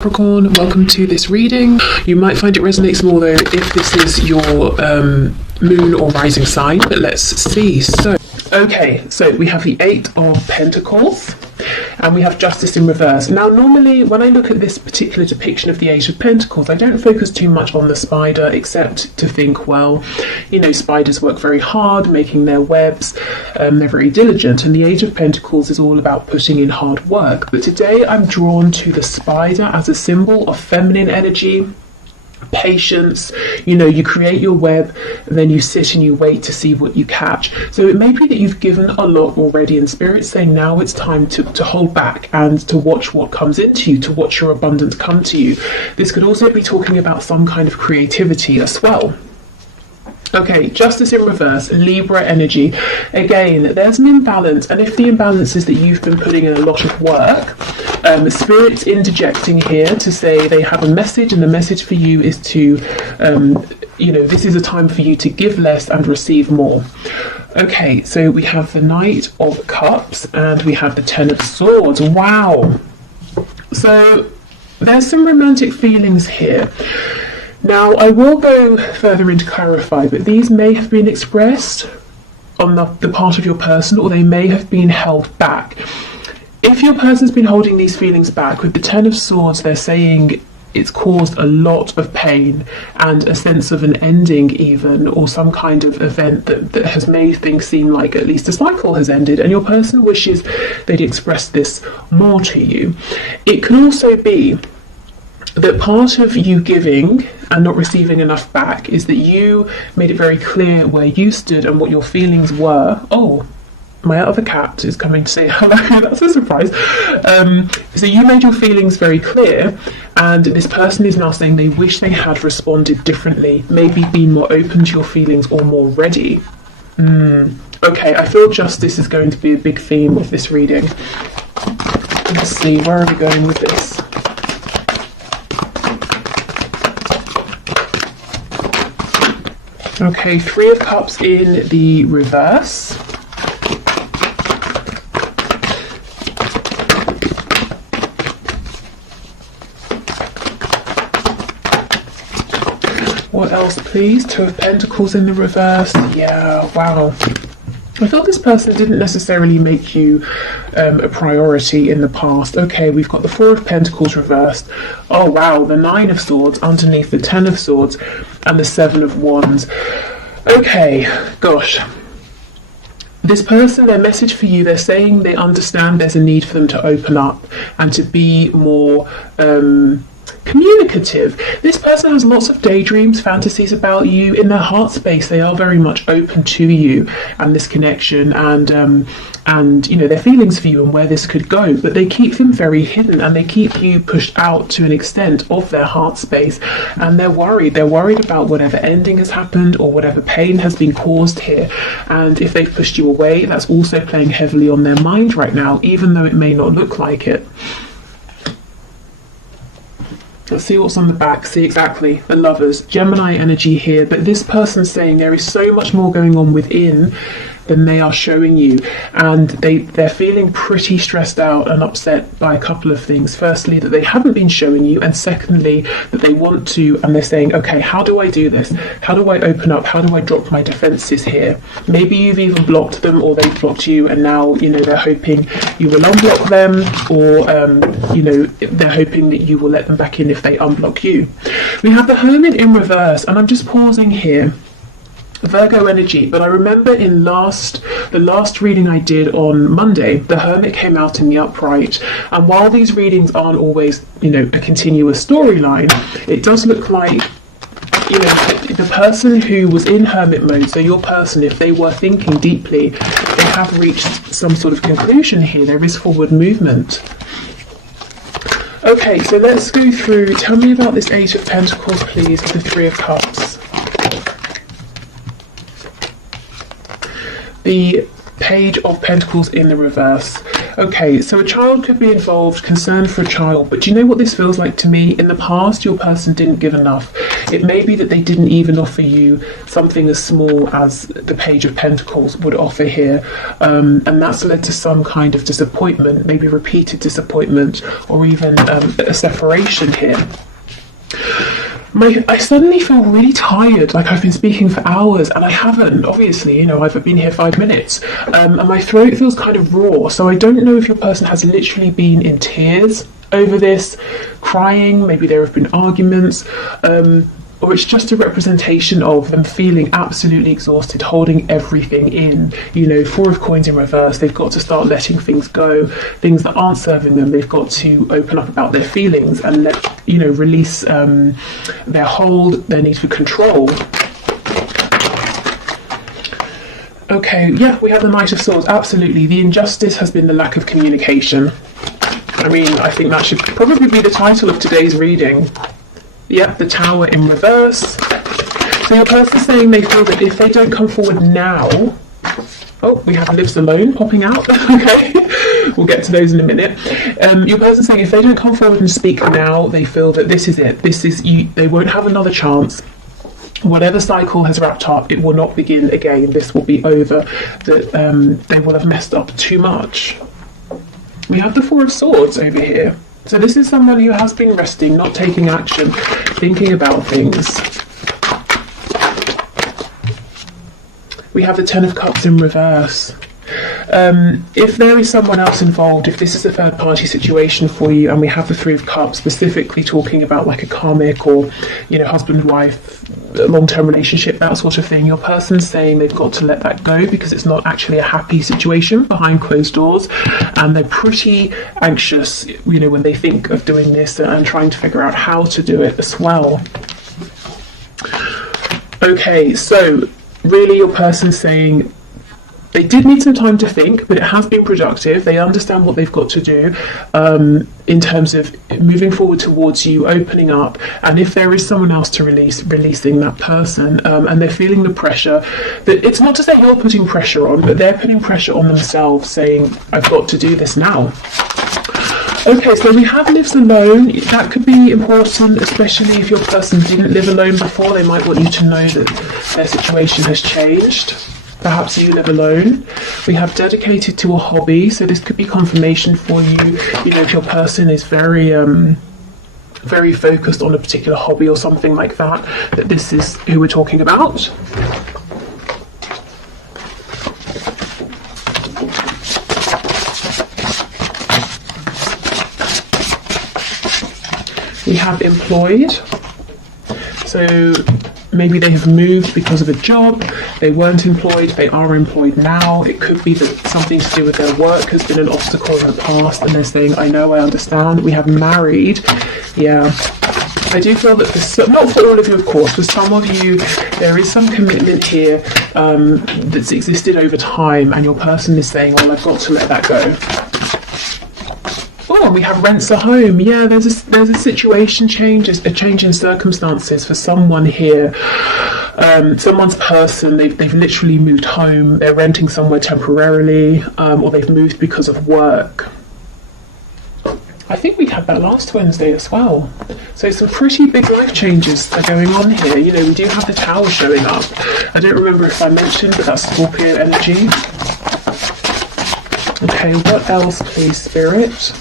Capricorn, welcome to this reading. You might find it resonates more though if this is your moon or rising sign, but let's see. So we have the Eight of Pentacles and we have Justice in reverse. Now normally when I look at this particular depiction of the Eight of Pentacles, I don't focus too much on the spider except to think, well, you know, spiders work very hard making their webs, they're very diligent, and the Eight of Pentacles is all about putting in hard work. But today I'm drawn to the spider as a symbol of feminine energy, patience. You know, you create your web and then you sit and you wait to see what you catch. So it may be that you've given a lot already and Spirit's saying now it's time to hold back and to watch what comes into you, to watch your abundance come to you. This could also be talking about some kind of creativity as well. Okay, Justice in reverse, Libra energy. Again, there's an imbalance, and if the imbalance is that you've been putting in a lot of work, Spirit's interjecting here to say they have a message, and the message for you is to, you know, this is a time for you to give less and receive more. Okay, so we have the Knight of Cups and we have the Ten of Swords. Wow. So there's some romantic feelings here. Now, I will go further in to clarify, but these may have been expressed on the part of your person, or they may have been held back. If your person's been holding these feelings back, with the Ten of Swords, they're saying it's caused a lot of pain and a sense of an ending even, or some kind of event that has made things seem like at least a cycle has ended, and your person wishes they'd express this more to you. It can also be that part of you giving and not receiving enough back is that you made it very clear where you stood and what your feelings were. Oh, my other cat is coming to say hello. That's a surprise. So you made your feelings very clear, and this person is now saying they wish they had responded differently, maybe been more open to your feelings or more ready. Okay, I feel justice is going to be a big theme of this reading. Let's see, where are we going with this? Okay, Three of Cups in the reverse. What else, please? Two of Pentacles in the reverse. Yeah, wow. I felt this person didn't necessarily make you a priority in the past. Okay, we've got the Four of Pentacles reversed. Oh wow, the Nine of Swords underneath the Ten of Swords and the Seven of Wands. Okay, gosh. This person, their message for you, they're saying they understand there's a need for them to open up and to be more communicative. This person has lots of daydreams, fantasies about you. In their heart space, they are very much open to you and this connection and you know, their feelings for you and where this could go, but they keep them very hidden and they keep you pushed out to an extent of their heart space, and they're worried about whatever ending has happened or whatever pain has been caused here. And if they've pushed you away, that's also playing heavily on their mind right now, even though it may not look like it. Let's see what's on the back. See, exactly, the Lovers, Gemini energy here, but this person's saying there is so much more going on within than they are showing you, and they're feeling pretty stressed out and upset by a couple of things. Firstly, that they haven't been showing you, and secondly, that they want to, and they're saying, okay, how do I do this? How do I open up? How do I drop my defenses here? Maybe you've even blocked them, or they've blocked you, and now, you know, they're hoping you will unblock them, or you know, they're hoping that you will let them back in if they unblock you. We have the Hermit in reverse, and I'm just pausing here. Virgo energy, but I remember in the last reading I did on Monday, the Hermit came out in the upright, and while these readings aren't always, you know, a continuous storyline, it does look like, you know, the person who was in Hermit mode, so your person, if they were thinking deeply, they have reached some sort of conclusion here. There is forward movement. Okay, so let's go through. Tell me about this Eight of Pentacles, please, with the Three of Cups. The Page of Pentacles in the reverse. Okay, so a child could be involved, concern for a child, but do you know what this feels like to me? In the past, your person didn't give enough. It may be that they didn't even offer you something as small as the Page of Pentacles would offer here, and that's led to some kind of disappointment, maybe repeated disappointment, or even a separation here. I suddenly feel really tired, like I've been speaking for hours, and I haven't, obviously, you know, I've been here 5 minutes, and my throat feels kind of raw, so I don't know if your person has literally been in tears over this, crying, maybe there have been arguments, or it's just a representation of them feeling absolutely exhausted, holding everything in. You know, 4 of Coins in reverse, they've got to start letting things go, things that aren't serving them. They've got to open up about their feelings and release their hold, their need for control. Okay, yeah, we have the Knight of Swords, absolutely. The injustice has been the lack of communication. I mean, I think that should probably be the title of today's reading. Yep, the Tower in reverse. So your person's saying they feel that if they don't come forward now... Oh, we have Lives Alone popping out. Okay, we'll get to those in a minute. Your person's saying if they don't come forward and speak now, they feel that this is it. This is you. They won't have another chance. Whatever cycle has wrapped up, it will not begin again. This will be over. That they will have messed up too much. We have the Four of Swords over here. So this is someone who has been resting, not taking action, thinking about things. We have the Ten of Cups in reverse. If there is someone else involved, if this is a third party situation for you, and we have the Three of Cups specifically talking about like a karmic or, you know, husband, wife, long-term relationship, that sort of thing, your person's saying they've got to let that go because it's not actually a happy situation behind closed doors, and they're pretty anxious, you know, when they think of doing this and trying to figure out how to do it as well. Okay, so really your person's saying they did need some time to think, but it has been productive. They understand what they've got to do in terms of moving forward towards you, opening up, and if there is someone else to releasing that person, and they're feeling the pressure. That it's not to say you're putting pressure on, but they're putting pressure on themselves, saying, I've got to do this now. Okay, so we have Lives Alone. That could be important, especially if your person didn't live alone before. They might want you to know that their situation has changed. Perhaps you live alone. We have Dedicated to a hobby, so this could be confirmation for you. You know, if your person is very very focused on a particular hobby or something like that, that this is who we're talking about. We have Employed. So maybe they have moved because of a job, they weren't employed, they are employed now. It could be that something to do with their work has been an obstacle in the past and they're saying, I know, I understand. We have Married. Yeah, I do feel that for not for all of you, of course, for some of you, there is some commitment here that's existed over time, and your person is saying, well, I've got to let that go. Oh, and we have Rents a Home. Yeah, there's a situation change, a change in circumstances for someone here. Someone's person, they've literally moved home, they're renting somewhere temporarily, or they've moved because of work. I think we had that last Wednesday as well. So some pretty big life changes are going on here. You know, we do have the Tower showing up. I don't remember if I mentioned, but that's Scorpio energy. Okay, what else, please, Spirit?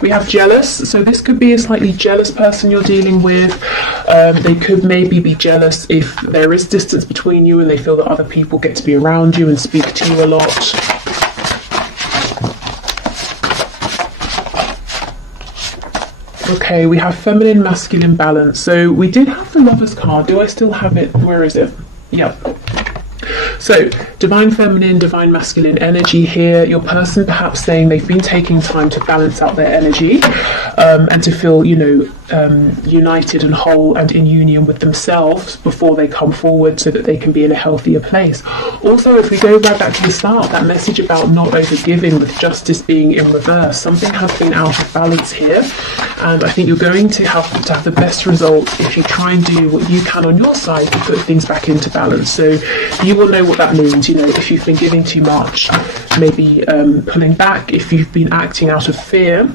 We have Jealous. So this could be a slightly jealous person you're dealing with. They could maybe be jealous if there is distance between you and they feel that other people get to be around you and speak to you a lot. Okay, we have Feminine, Masculine balance. So we did have the Lovers card. Do I still have it? Where is it? Yep. So, Divine Feminine, Divine Masculine energy here. Your person perhaps saying they've been taking time to balance out their energy and to feel, you know, united and whole and in union with themselves before they come forward so that they can be in a healthier place. Also, if we go right back to the start, that message about not overgiving with justice being in reverse, something has been out of balance here. and I think you're going to have the best result if you try and do what you can on your side to put things back into balance. So you will know what that means. You know, if you've been giving too much, maybe pulling back. If you've been acting out of fear,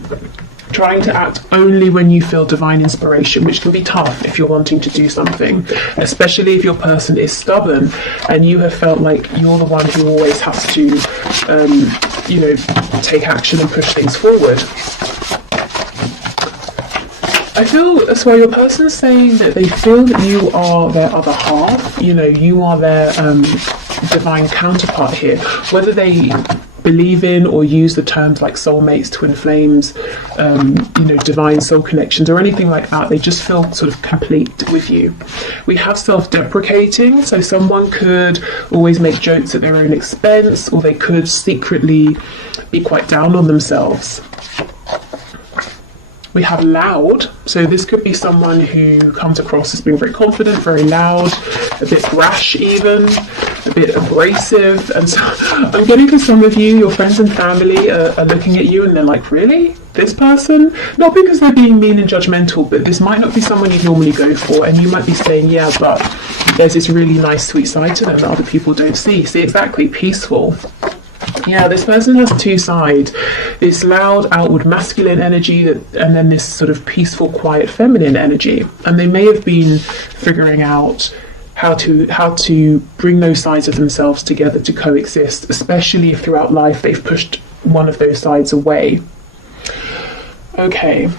trying to act only when you feel divine inspiration, which can be tough if you're wanting to do something, especially if your person is stubborn and you have felt like you're the one who always has to, you know, take action and push things forward. I feel as well your person's saying that they feel that you are their other half, you know, you are their divine counterpart here, whether they believe in or use the terms like soulmates, twin flames, you know, divine soul connections or anything like that. They just feel sort of complete with you. We have self-deprecating, so someone could always make jokes at their own expense, or they could secretly be quite down on themselves. We have loud, so this could be someone who comes across as being very confident, very loud, a bit brash even, a bit abrasive. And so I'm getting for some of you, your friends and family are looking at you and they're like, really? This person? Not because they're being mean and judgmental, but this might not be someone you'd normally go for, and you might be saying, yeah, but there's this really nice sweet side to them that other people don't see. See, exactly, peaceful. Yeah, this person has two sides, this loud outward masculine energy and then this sort of peaceful quiet feminine energy, and they may have been figuring out how to bring those sides of themselves together to coexist, especially if throughout life they've pushed one of those sides away. Okay.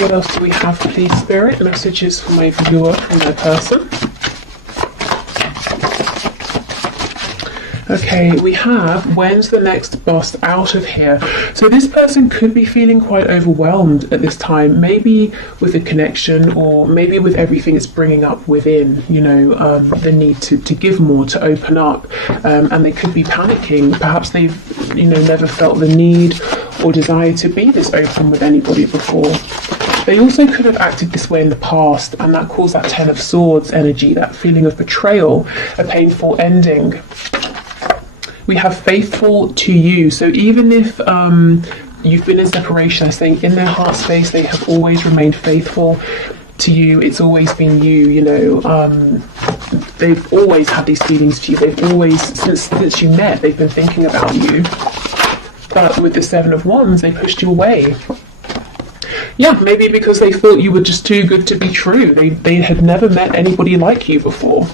What else do we have, please, Spirit? Messages for my viewer from their person. Okay, we have, when's the next bust out of here? So this person could be feeling quite overwhelmed at this time, maybe with a connection or maybe with everything it's bringing up within, you know, the need to give more, to open up, and they could be panicking. Perhaps they've, you know, never felt the need or desire to be this open with anybody before. They also could have acted this way in the past, and that caused that Ten of Swords energy, that feeling of betrayal, a painful ending. We have faithful to you. So even if you've been in separation, I'm saying in their heart space, they have always remained faithful to you. It's always been you, you know. They've always had these feelings for you. They've always, since you met, they've been thinking about you. But with the Seven of Wands, they pushed you away. Yeah, maybe because they thought you were just too good to be true. They had never met anybody like you before.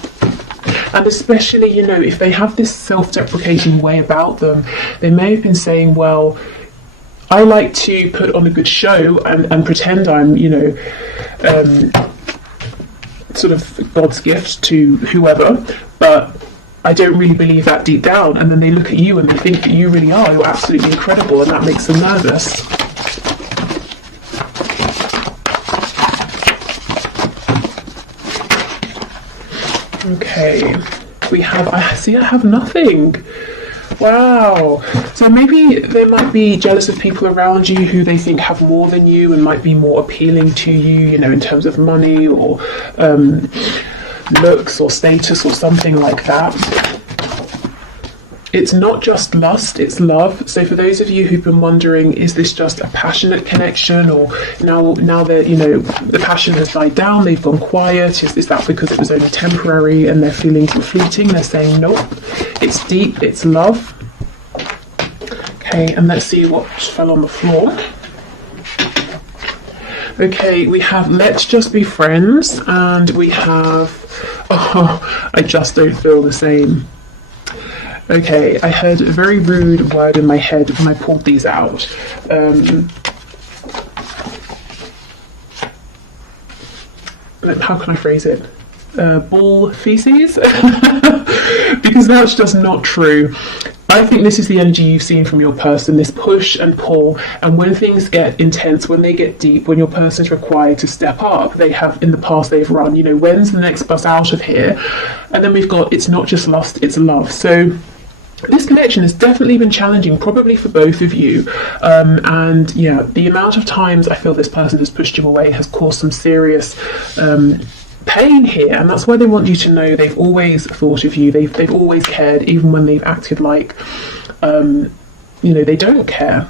And especially, you know, if they have this self-deprecating way about them, they may have been saying, well, I like to put on a good show and pretend I'm, you know, sort of God's gift to whoever, but I don't really believe that deep down. And then they look at you and they think that you really are, you're absolutely incredible, and that makes them nervous. Okay, we have, I have nothing. Wow. So maybe they might be jealous of people around you who they think have more than you and might be more appealing to you, you know, in terms of money or looks or status or something like that. It's not just lust, it's love. So for those of you who've been wondering, is this just a passionate connection, or now that, you know, the passion has died down, they've gone quiet, is that because it was only temporary and their feelings were fleeting? They're saying nope, it's deep, it's love. Okay, and let's see what fell on the floor. Okay, we have let's just be friends, and we have, oh, I just don't feel the same. Okay, I heard a very rude word in my head when I pulled these out. How can I phrase it? Bull feces? Because that's just not true. I think this is the energy you've seen from your person, this push and pull, and when things get intense, when they get deep, when your person's required to step up, they have, in the past, they've run, you know, when's the next bus out of here? And then we've got, it's not just lust, it's love. So this connection has definitely been challenging, probably for both of you. And yeah, the amount of times I feel this person has pushed you away has caused some serious pain here, and that's why they want you to know they've always thought of you. They've always cared, even when they've acted like, you know, they don't care.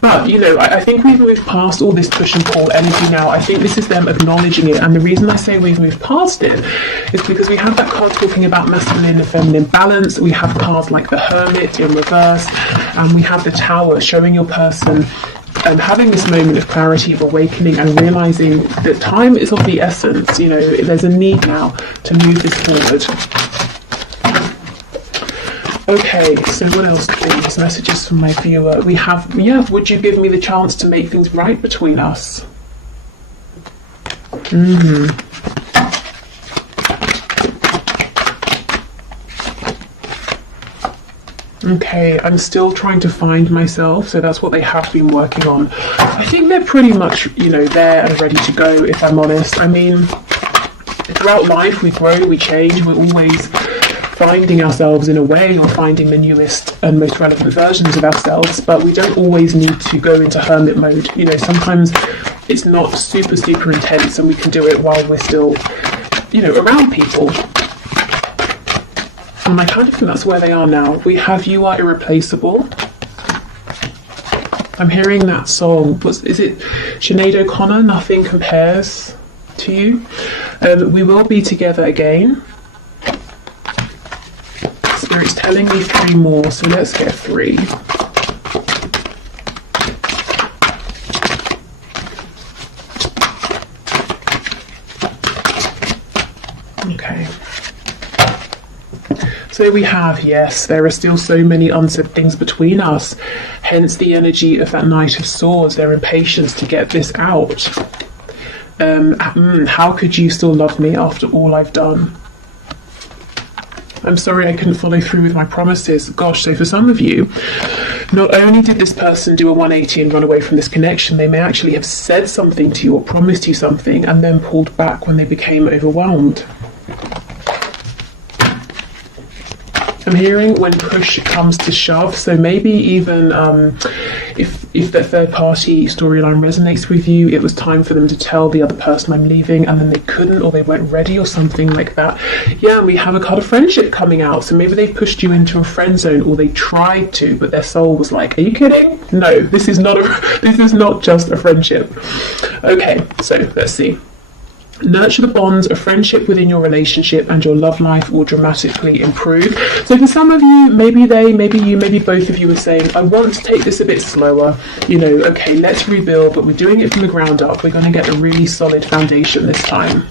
But, you know, I think we've moved past all this push and pull energy now. I think this is them acknowledging it. And the reason I say we've moved past it is because we have that card talking about masculine and feminine balance. We have cards like the Hermit in reverse. And we have the Tower showing your person having this moment of clarity, of awakening, and realizing that time is of the essence. You know, there's a need now to move this forward. Okay, so what else, please? Messages from my viewer. We have, yeah, would you give me the chance to make things right between us? Okay, I'm still trying to find myself, so that's what they have been working on. I think they're pretty much, you know, there and ready to go, if I'm honest. I mean, throughout life, we grow, we change, we're always finding ourselves in a way, or finding the newest and most relevant versions of ourselves, but we don't always need to go into hermit mode. You know, sometimes it's not super intense and we can do it while we're still, you know, around people. And I kind of think that's where they are now. We have You Are Irreplaceable. I'm hearing that song. Is it Sinead O'Connor? Nothing Compares to You. We will be together again. Spirit's telling me 3 more, so let's get 3. Okay. So we have, yes, there are still so many unsaid things between us, hence the energy of that Knight of Swords, their impatience to get this out. How could you still love me after all I've done? I'm sorry I couldn't follow through with my promises. Gosh, so for some of you, not only did this person do a 180 and run away from this connection, they may actually have said something to you or promised you something and then pulled back when they became overwhelmed. I'm hearing when push comes to shove, so maybe even if the third party storyline resonates with you, it was time for them to tell the other person I'm leaving and then they couldn't, or they weren't ready or something like that. Yeah, and we have a card of friendship coming out, so maybe they pushed you into a friend zone, or they tried to, but their soul was like, are you kidding? No, this is not just a friendship. Okay, so let's see. Nurture the bonds of friendship within your relationship and your love life will dramatically improve. So for some of you, maybe both of you are saying, I want to take this a bit slower. You know, okay, let's rebuild, but we're doing it from the ground up. We're going to get a really solid foundation this time.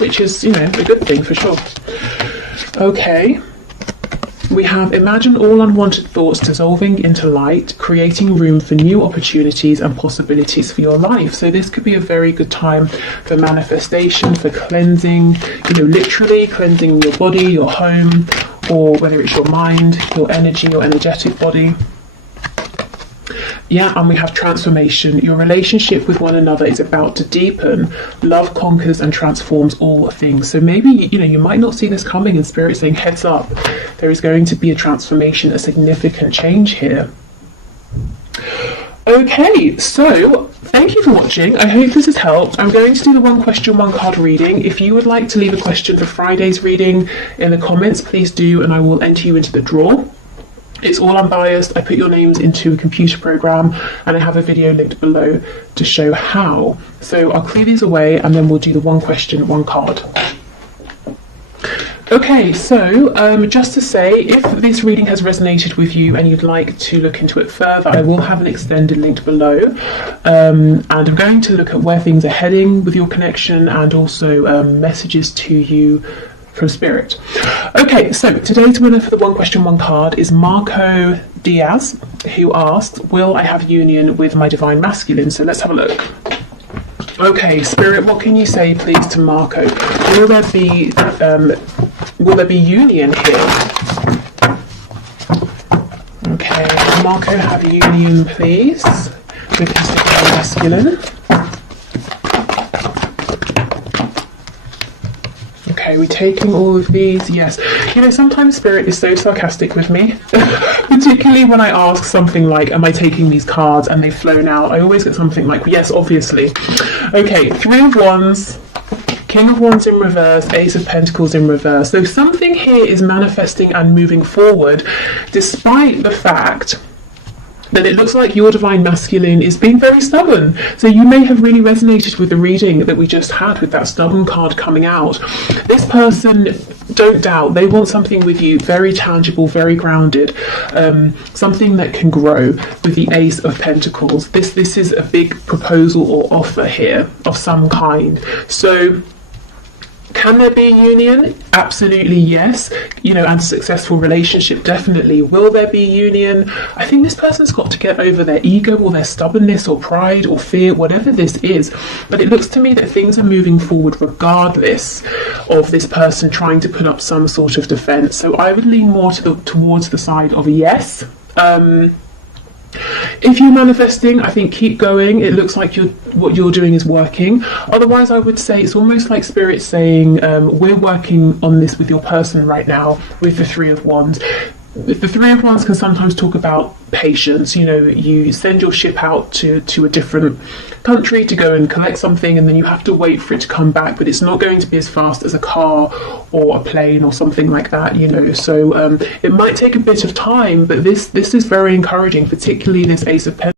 Which is, you know, a good thing for sure. Okay. We have imagine all unwanted thoughts dissolving into light, creating room for new opportunities and possibilities for your life. So this could be a very good time for manifestation, for cleansing, you know, literally cleansing your body, your home, or whether it's your mind, your energy, your energetic body. Yeah, and we have transformation. Your relationship with one another is about to deepen. Love conquers and transforms all things. So maybe, you know, you might not see this coming, and Spirit saying, heads up, there is going to be a transformation, a significant change here. Okay, so thank you for watching. I hope this has helped. I'm going to do the 1 question, 1 card reading. If you would like to leave a question for Friday's reading in the comments, please do, and I will enter you into the draw. It's all unbiased. I put your names into a computer program and I have a video linked below to show how. So I'll clear these away and then we'll do the 1 question, 1 card. Okay, so just to say, if this reading has resonated with you and you'd like to look into it further, I will have an extended link below. And I'm going to look at where things are heading with your connection and also messages to you from Spirit. Okay, so today's winner for the 1 question, 1 card is Marco Diaz, who asked, will I have union with my divine masculine? So let's have a look. Okay, Spirit, what can you say please to Marco? Will there be union here? Okay, Marco, have union please with his divine masculine. Okay, we're taking all of these. Yes, you know, sometimes Spirit is so sarcastic with me. Particularly when I ask something like, am I taking these cards, and they've flown out, I always get something like, yes, obviously. Okay, Three of Wands, King of Wands in reverse, Ace of Pentacles in reverse. So something here is manifesting and moving forward, despite the fact that it looks like your divine masculine is being very stubborn. So you may have really resonated with the reading that we just had with that stubborn card coming out. This person, don't doubt, they want something with you very tangible, very grounded, something that can grow with the Ace of Pentacles. This is a big proposal or offer here of some kind. So can there be a union? Absolutely yes. You know, and successful relationship, definitely. Will there be union? I think this person's got to get over their ego or their stubbornness or pride or fear, whatever this is. But it looks to me that things are moving forward regardless of this person trying to put up some sort of defense. So I would lean more towards the side of a yes. If you're manifesting, I think keep going. It looks like what you're doing is working. Otherwise, I would say it's almost like Spirit saying, we're working on this with your person right now with the Three of Wands. The Three of Wands can sometimes talk about patience. You know, you send your ship out to a different country to go and collect something, and then you have to wait for it to come back, but it's not going to be as fast as a car or a plane or something like that, you know. So it might take a bit of time, but this is very encouraging, particularly this Ace of Pentacles.